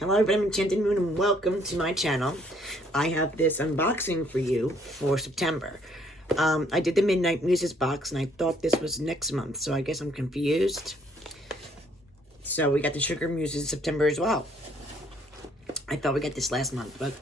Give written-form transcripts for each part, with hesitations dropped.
Hello everybody, I'm Enchanted Moon and welcome to my channel. I have this unboxing for you for September. I did the Midnight Muses box and I thought this was next month, so I guess I'm confused. So we got the SugarMuses in September as well. I thought we got this last month, but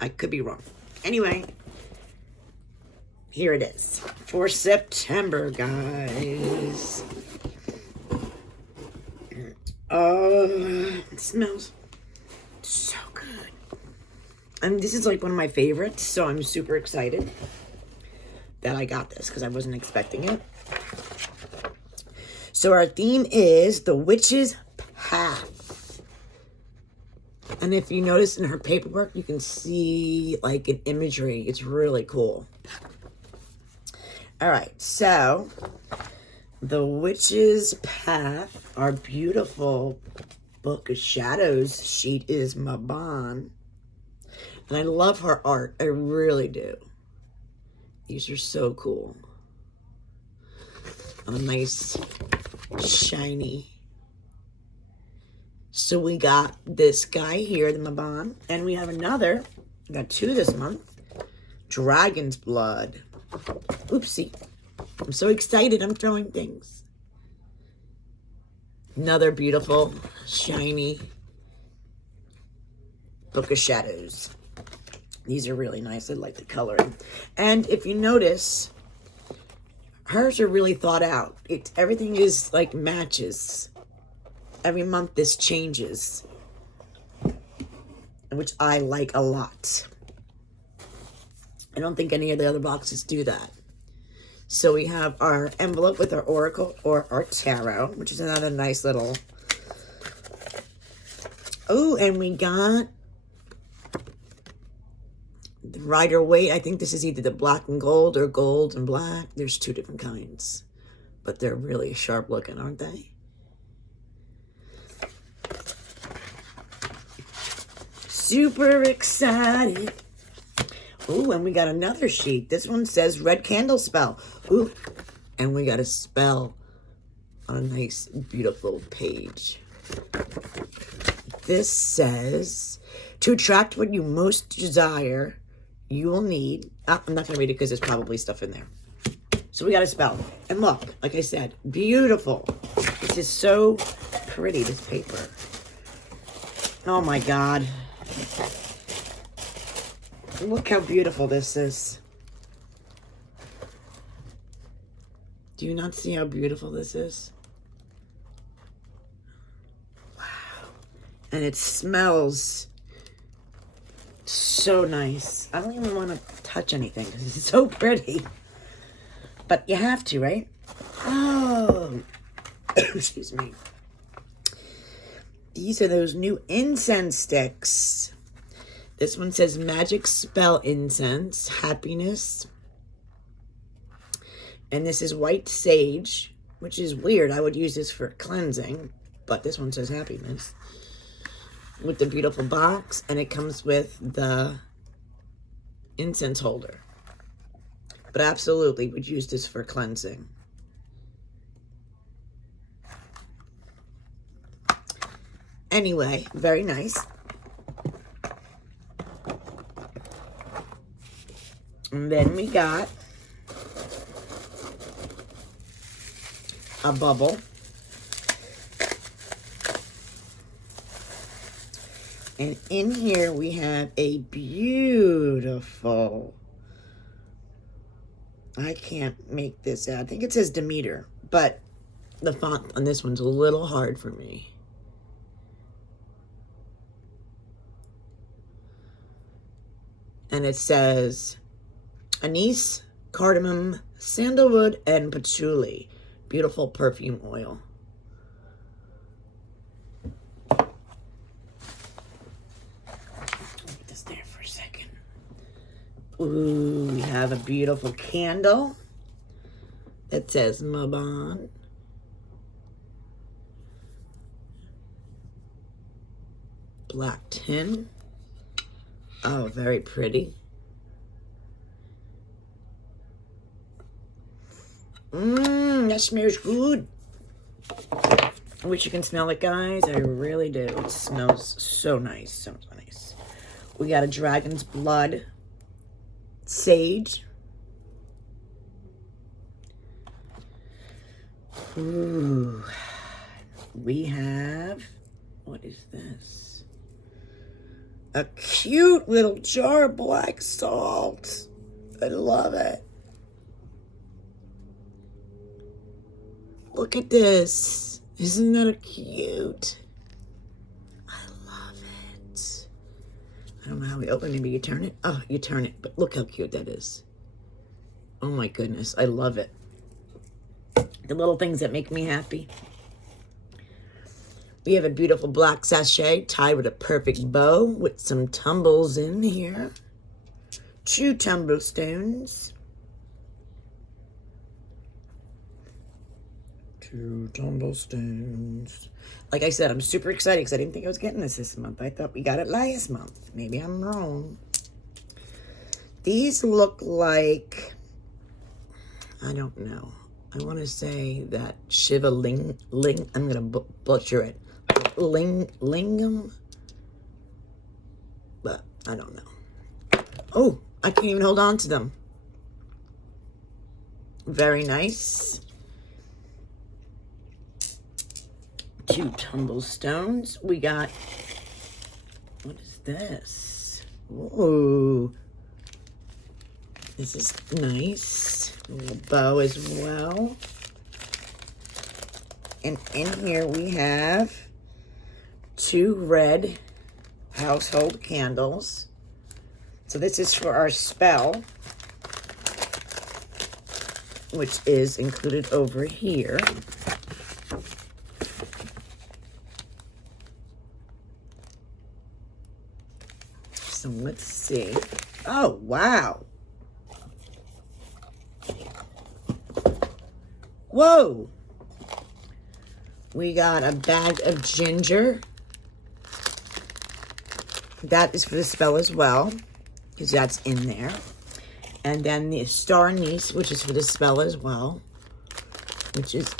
I could be wrong. Anyway, here it is for September, guys. It smells so good. And this is like one of my favorites, so I'm super excited that I got this because I wasn't expecting it. So our theme is the Witch's Path. And if you notice in her paperwork, you can see like an imagery. It's really cool. All right, so the Witch's Path, our beautiful Book of Shadows sheet is Mabon. And I love her art. I really do. These are so cool. A nice, shiny. So we got this guy here, the Mabon. And we have another. We got two this month. Dragon's Blood. Oopsie. I'm so excited. I'm throwing things. Another beautiful, shiny Book of Shadows. These are really nice. I like the coloring. And if you notice, hers are really thought out. Everything is like matches. Every month this changes, which I like a lot. I don't think any of the other boxes do that. So we have our envelope with our oracle or our tarot, which is another nice little. Oh, and we got the Rider-Waite. I think this is either the black and gold or gold and black. There's two different kinds, but they're really sharp looking, aren't they? Super excited. Ooh, and we got another sheet. This one says Red Candle Spell. Ooh, and we got a spell on a nice, beautiful page. This says, to attract what you most desire, you will need... I'm not going to read it because there's probably stuff in there. So we got a spell. And look, like I said, beautiful. This is so pretty, this paper. Oh my God. Look how beautiful this is. Do you not see how beautiful this is? Wow. And it smells so nice. I don't even want to touch anything because it's so pretty. But you have to, right? Oh. Excuse me. These are those new incense sticks. This one says Magic Spell Incense, Happiness. And this is White Sage, which is weird. I would use this for cleansing, but this one says Happiness. With the beautiful box, and it comes with the incense holder. But absolutely would use this for cleansing. Anyway, very nice. And then we got a bubble. And in here we have a beautiful, I can't make this out. I think it says Demeter, but the font on this one's a little hard for me. And it says anise, cardamom, sandalwood, and patchouli. Beautiful perfume oil. Put this there for a second. Ooh, we have a beautiful candle that says Mabon. Black tin. Oh, very pretty. That smells good. I wish you can smell it, guys. I really do. It smells so nice. So nice. We got a dragon's blood sage. Ooh. We have, what is this? A cute little jar of black salt. I love it. Look at this. Isn't that cute? I love it. I don't know how we open it. Maybe you turn it. Oh, you turn it. But look how cute that is. Oh my goodness. I love it. The little things that make me happy. We have a beautiful black sachet tied with a perfect bow with some tumbles in here. 2 tumble stones. 2 tumble stones. Like I said, I'm super excited because I didn't think I was getting this month. I thought we got it last month. Maybe I'm wrong. These look like, I don't know. I want to say that Shiva I'm going to butcher it. Lingam. But I don't know. Oh, I can't even hold on to them. Very nice. 2 tumble stones. We got, what is this? Ooh. This is nice. A little bow as well. And in here we have 2 red household candles. So this is for our spell, which is included over here. So let's see. Oh, wow. Whoa. We got a bag of ginger. That is for the spell as well, because that's in there. And then the star anise, which is for the spell as well, which is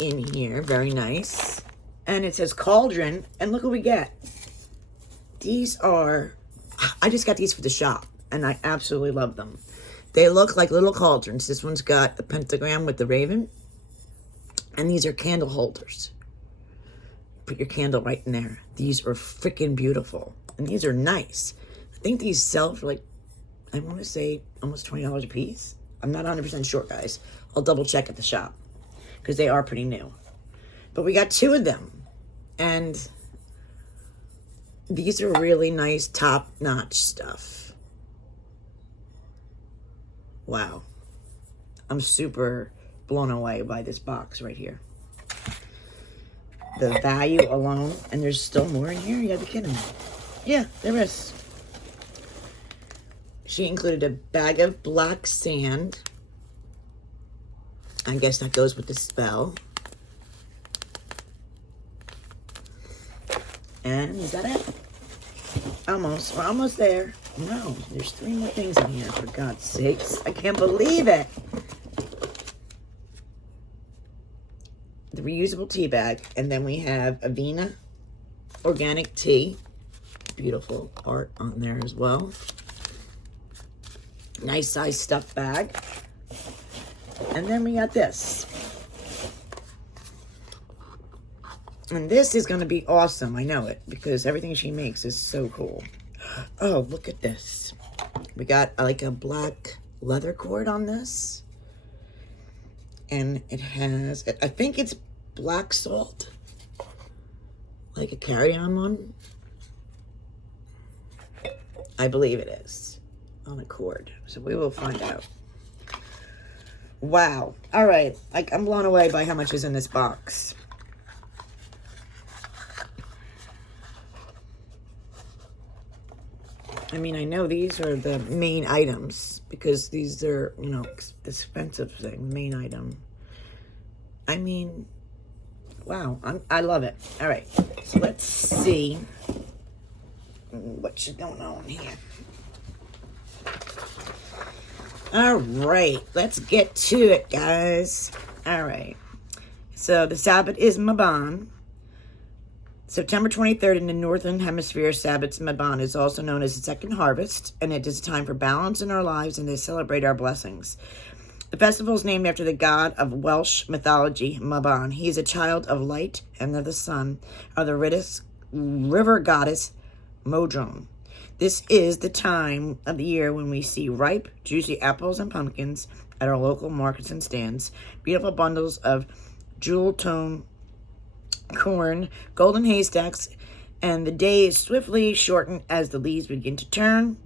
in here. Very nice. And it says cauldron, and look what we get. These are, I just got these for the shop, and I absolutely love them. They look like little cauldrons. This one's got a pentagram with the raven, and these are candle holders. Put your candle right in there. These are freaking beautiful. And these are nice. I think these sell for like, I want to say almost $20 a piece. I'm not 100% sure, guys. I'll double check at the shop because they are pretty new. But we got 2 of them. And these are really nice top-notch stuff. Wow. I'm super blown away by this box right here. The value alone, and there's still more in here? You gotta be kidding me. Yeah, there is. She included a bag of black sand. I guess that goes with the spell. And is that it? Almost. We're almost there. No, there's 3 more things in here, for God's sakes. I can't believe it. The reusable tea bag, and then we have Avena organic tea. Beautiful art on there as well. Nice size stuffed bag. And then we got this. And this is going to be awesome. I know it, because everything she makes is so cool. Oh, look at this. We got like a black leather cord on this. And it has, I think it's black salt. Like a carry-on one. I believe it is. On a cord. So we will find out. Wow. All right. Like, I'm blown away by how much is in this box. I mean, I know these are the main items because these are, you know, expensive thing, main item. I mean, wow, I love it. All right, so let's see what's going on here. All right, let's get to it, guys. All right, So the Sabbath is Mabon. September 23rd in the Northern Hemisphere, Sabbath Mabon is also known as the second harvest, and it is a time for balance in our lives and to celebrate our blessings. The festival is named after the god of Welsh mythology, Mabon. He is a child of light and of the sun, of the river goddess Mabon. This is the time of the year when we see ripe, juicy apples and pumpkins at our local markets and stands, beautiful bundles of jewel-tone corn, golden haystacks, and the day is swiftly shortened as the leaves begin to turn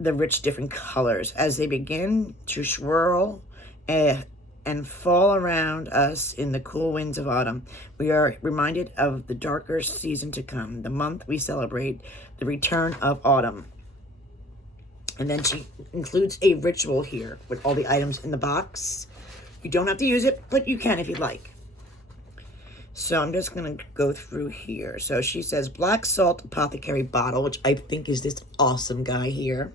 the rich different colors as they begin to swirl and fall around us in the cool winds of autumn. We are reminded of the darker season to come, the month we celebrate the return of autumn. And then she includes a ritual here with all the items in the box. You don't have to use it, but you can if you'd like. So I'm just going to go through here. So she says black salt apothecary bottle, which I think is this awesome guy here.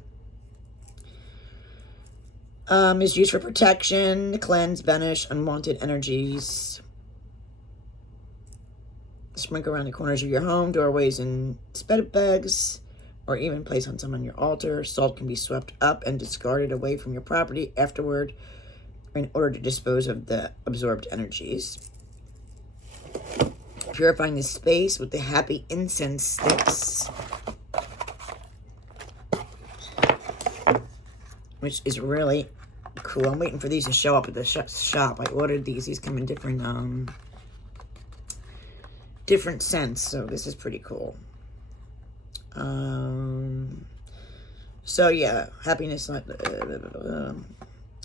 Is used for protection, cleanse, banish unwanted energies. Sprinkle around the corners of your home, doorways, and spirit bags, or even place on some on your altar. Salt can be swept up and discarded away from your property afterward in order to dispose of the absorbed energies. Purifying the space with the happy incense sticks, which is really cool. I'm waiting for these to show up at the shop. I ordered these. These come in different scents, so this is pretty cool. So yeah, happiness. All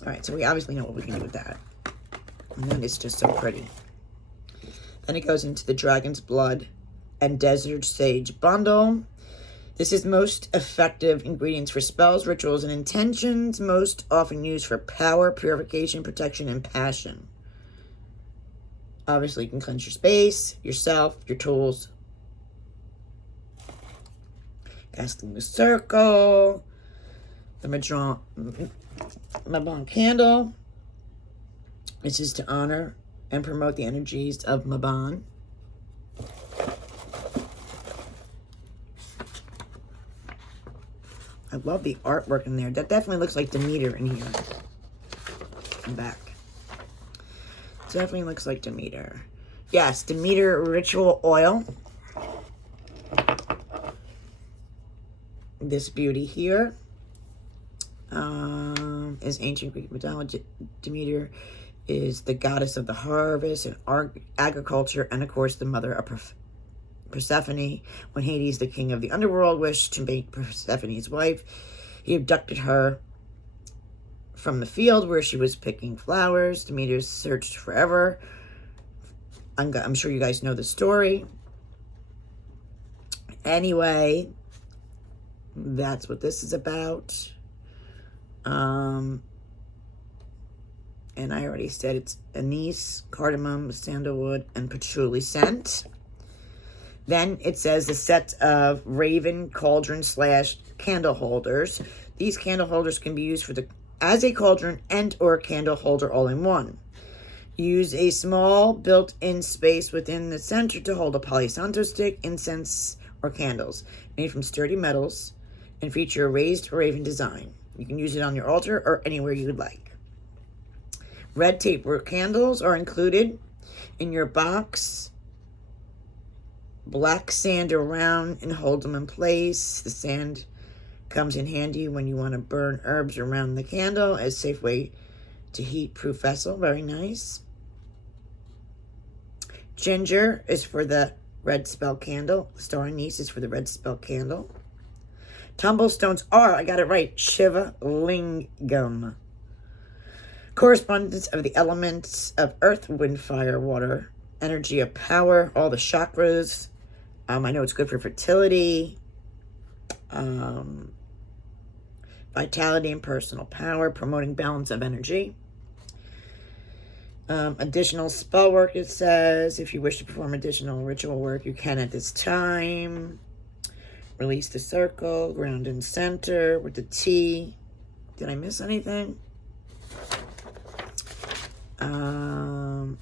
right, so we obviously know what we can do with that, and then it's just so pretty. Then it goes into the Dragon's Blood and Desert Sage bundle. This is most effective ingredients for spells, rituals, and intentions, most often used for power, purification, protection, and passion. Obviously, you can cleanse your space, yourself, your tools. Casting the circle. The Mabon candle. This is to honor and promote the energies of Mabon. I love the artwork in there. That definitely looks like Demeter in here. In back. Definitely looks like Demeter. Yes, Demeter ritual oil. This beauty here is ancient Greek mythology. Demeter is the goddess of the harvest and agriculture, and of course the mother of Persephone. When Hades, the king of the underworld, wished to make Persephone his wife, he abducted her from the field where she was picking flowers. Demeter searched forever. I'm sure you guys know the story. Anyway, that's what this is about. And I already said it's anise, cardamom, sandalwood, and patchouli scent. Then it says a set of raven cauldron / candle holders. These candle holders can be used as a cauldron and or candle holder all in one. Use a small built-in space within the center to hold a Palo Santo stick, incense, or candles made from sturdy metals and feature a raised raven design. You can use it on your altar or anywhere you would like. Red taper candles are included in your box. Black sand around and hold them in place. The sand comes in handy when you want to burn herbs around the candle as a safe way to heat-proof vessel. Very nice. Ginger is for the red spell candle. Star anise is for the red spell candle. Tumblestones are, I got it right, Shiva Lingam. Correspondence of the elements of earth, wind, fire, water, energy of power, all the chakras. I know it's good for fertility, vitality and personal power, promoting balance of energy. Additional spell work, it says. If you wish to perform additional ritual work, you can at this time. Release the circle, ground and center with the T. Did I miss anything?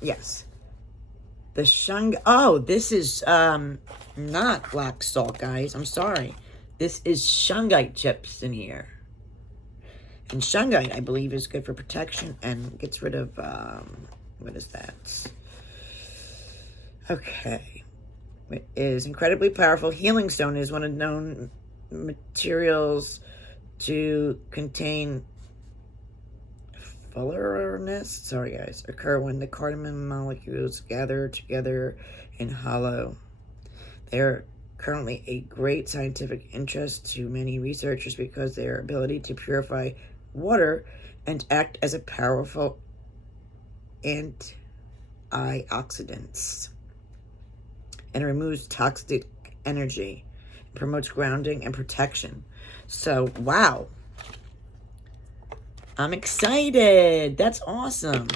Yes. The shungite. Oh, this is not black salt, guys. I'm sorry. This is shungite chips in here. And shungite, I believe, is good for protection and gets rid of, what is that? Okay. It is incredibly powerful. Healing stone is one of known materials to contain fullerness. Sorry, guys. Occur when the cardamom molecules gather together in hollow. They are currently a great scientific interest to many researchers because their ability to purify water and act as a powerful antioxidants, and removes toxic energy, promotes grounding and protection. So, wow. I'm excited. That's awesome.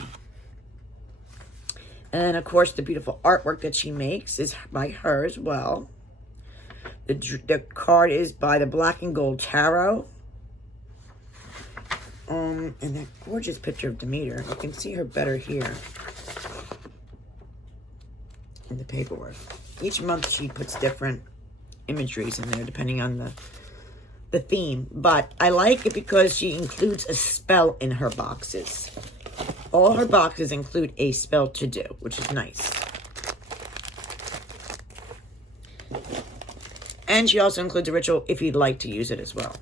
And, of course, the beautiful artwork that she makes is by her as well. The card is by the Black and Gold Tarot. And that gorgeous picture of Demeter. You can see her better here in the paperwork. Each month she puts different imageries in there depending on the theme. But I like it because she includes a spell in her boxes. All her boxes include a spell to do, which is nice. And she also includes a ritual if you'd like to use it as well.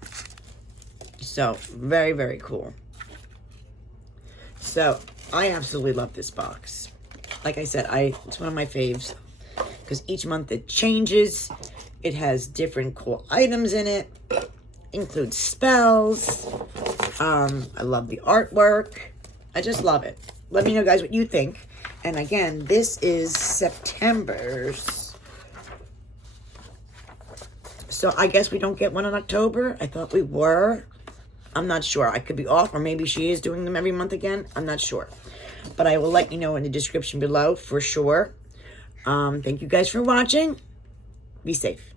So, very, very cool. So, I absolutely love this box. Like I said, it's one of my faves. Because each month it changes. It has different cool items in it. Includes spells. I love the artwork. I just love it. Let me know, guys, what you think. And again, this is September's. So I guess we don't get one in October. I thought we were. I'm not sure. I could be off, or maybe she is doing them every month again. I'm not sure. But I will let you know in the description below for sure. Thank you guys for watching. Be safe.